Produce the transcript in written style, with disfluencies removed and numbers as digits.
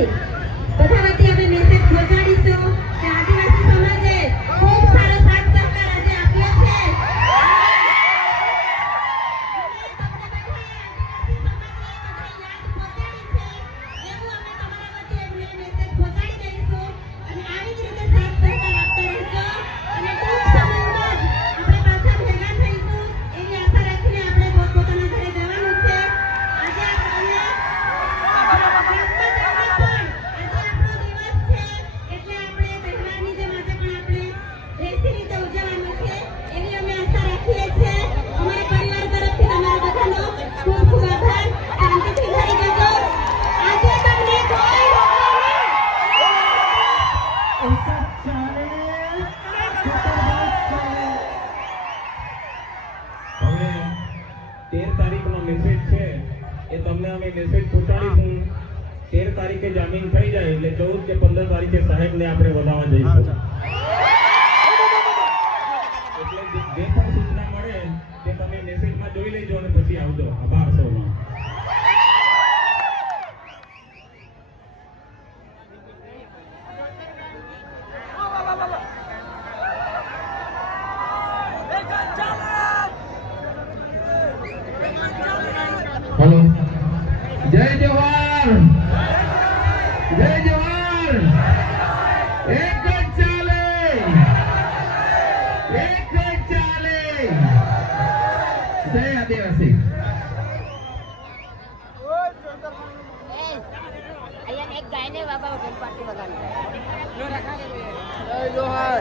વતી અમે મેસેજ પહોંચાડીશું કે આદિવાસી સમાજે ખૂબ સારો સાથ સહકાર આજે આપ્યો છે. મેસેજ પહોંચાડીશું. 13 તારીખે જામીન થઈ જાય એટલે 14 કે 15 તારીખે સાહેબને આપણે વધાવવા જઈશું. એટલે જે પણ સૂચના મળે તે તમે મેસેજમાં જોઈ લેજો અને પછી આવજો. આભાર સૌનો. हेलो जय जवाहर जय जवाहर एक चाले जय आदिवासी एक गाय ने बाबा होटल पार्टी बगान जय जोहर